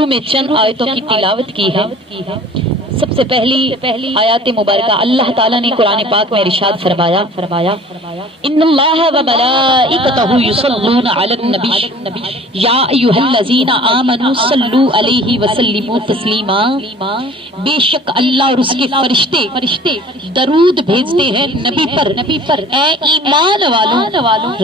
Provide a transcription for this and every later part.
شروع میں چند آیتوں کی تلاوت کی ہے۔ سب سے پہلی آیات مبارکہ اللہ تعالیٰ نے قرآن پاک میں ارشاد فرمایا ان اللہ و ملائکتہ یصلون علی النبی یا ایھا الذین آمنوا صلوا علیہ وسلموا تسلیما، بے شک اللہ اور اس کے فرشتے درود بھیجتے ہیں نبی پر۔ اے ایمان والوں،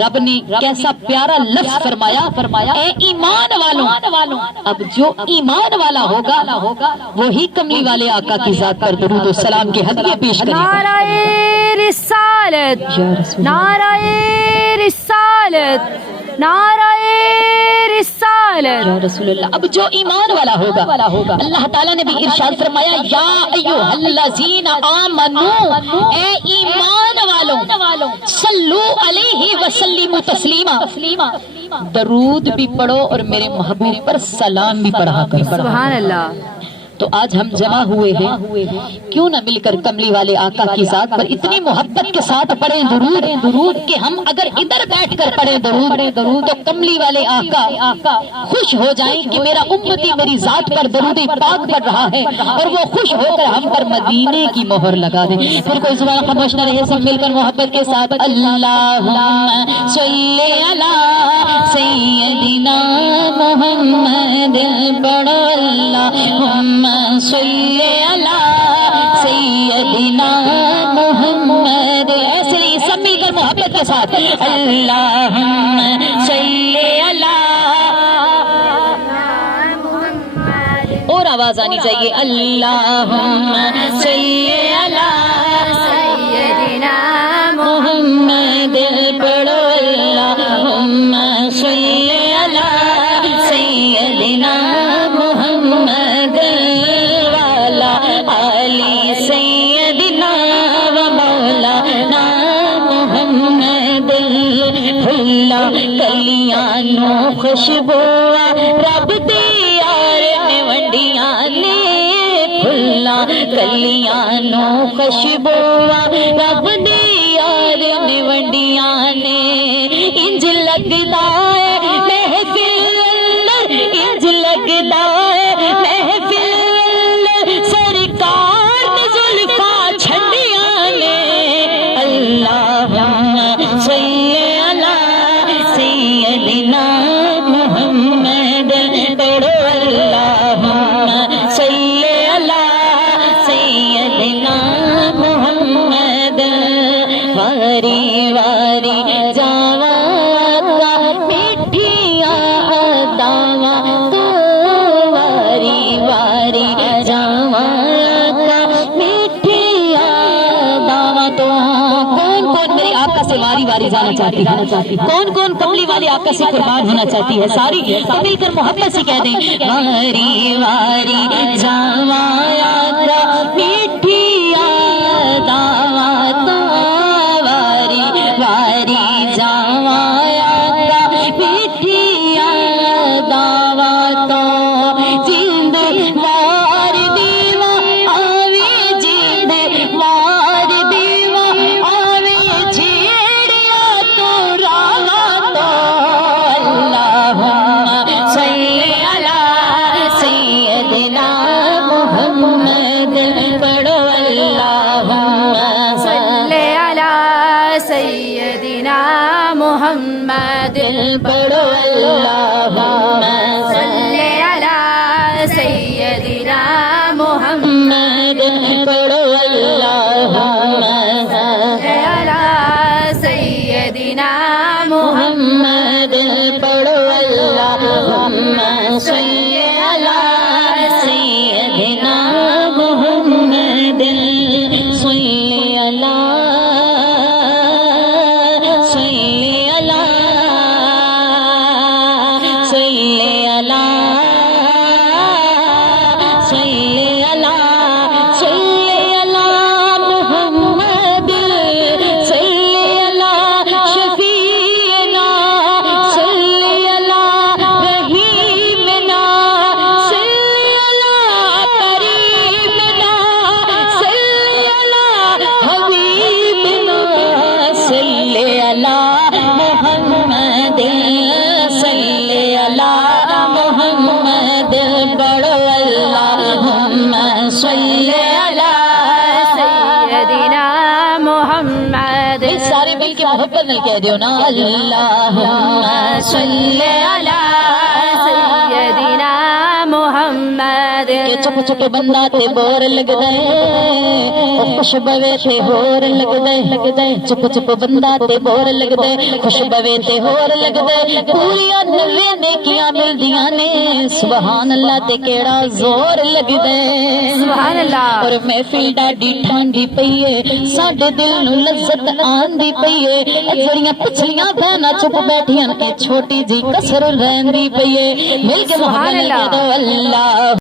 رب نے کیسا پیارا لفظ فرمایا اے ایمان والوں۔ اب جو ایمان والا ہوگا وہی کملی والے آقا کی ذات پر درود و سلام کے ہدیے پیش کرے گا۔ نعرہ رسالت، نعرہ رسالت، نعرہ رسالت یا رسول اللہ۔ اب جو ایمان والا ہوگا اللہ تعالیٰ نے بھی ارشاد فرمایا یا ایھا الذین آمنوا، اے ایمان والوں، صلو علیہ وسلموا تسلیما، درود بھی پڑھو اور میرے محبوب پر سلام بھی پڑھا کرو۔ سبحان اللہ۔ تو آج ہم جمع ہوئے ہیں، کیوں نہ مل کر کملی والے آقا کی ذات پر اتنی محبت کے ساتھ پڑھیں درود کہ ہم اگر ادھر بیٹھ کر پڑھیں درود تو کملی والے آقا خوش ہو جائیں کہ میرا امتی میری ذات پر درود پاک پڑھ رہا ہے، اور وہ خوش ہو کر ہم پر مدینے کی مہر لگا دیں۔ پھر کوئی زبان خاموش نہ رہے، سب مل کر محبت کے ساتھ اللہم صلی علی سیدنا محمد پڑھو، اللہم صلی علی سیدنا محمد، ایسے ہی سب مل کر محبت کے ساتھ اللہم صلی علی، اور آواز آنی چاہیے اللہم صلی علی سیدنا محمد پڑھو، اللہم صلی علی سیدنا محمد والا علی سیدنا و مولانا محمد، پھلا کلیاں نو خوشبو رب دی یار نے ونڈیاں نے، پھلا کلیاں نو خوشبو رب دی یار نے ونڈیاں نے، انج لگدا ہے محفل اندر، انج لگدا ہے محفل اندر، سرکار نے زلفاں چھڈیاں نے، اللہم صلی علی سیدنا محمد پڑھو، اللہم صلی علی سیدنا محمد، واری واری جاواں میٹھیاں اداواں تو، واری واری جاواں میٹھیاں اداواں تو، کون میرے آقا سے واری واری جانا چاہتی ہے؟ کون کملی والے آقا سے قربان ہونا چاہتی ہے؟ ساری تو مل کر محبت سے کہہ دیں واری واری جاواں آقا میٹھیاں اداواں تو، واری واری جاواں آقا میٹھیاں اداواں تو، جیند وار دیوا آوے، جیند وار دیوا آوے، جھیڑیا تو راواں تو، اللہم صلی علی سیدنا محمد پڑھو، اللہم صلی علی سیدنا محمد پڑھو، اللہم صلی علی سیدنا محمد محمد پڑھو، اللہم صلی علی سیدنا محمد پڑھو، اللہم صلی علی سیدنا محمد، صلی علی پڑھو اللہم صلی علی سیدنا محمد سارے مل کے محبت نل کہہ دیو نا اللہم صلی علی سیدنا محمد چپ چپ بندہ تے بور لگ دے خوش بوے تے ہور لگ دے چپ چپ بندہ تے بور لگ دے خوش بوے تے ہور لگ دے پوریا 90 نیکیاں مل دیاں نے سبحان اللہ تے کیڑا زور لگ دے سبحان اللہ اور محفل ڈاڈی ٹھانڈی پئیے ساڈے دل نو لذت آندی پئیے جڑیاں پچھلیاں بہناں چپ بیٹھیاں تے چھوٹی جی کسر رہندی پئیے مل کے محبت دے دو اللہ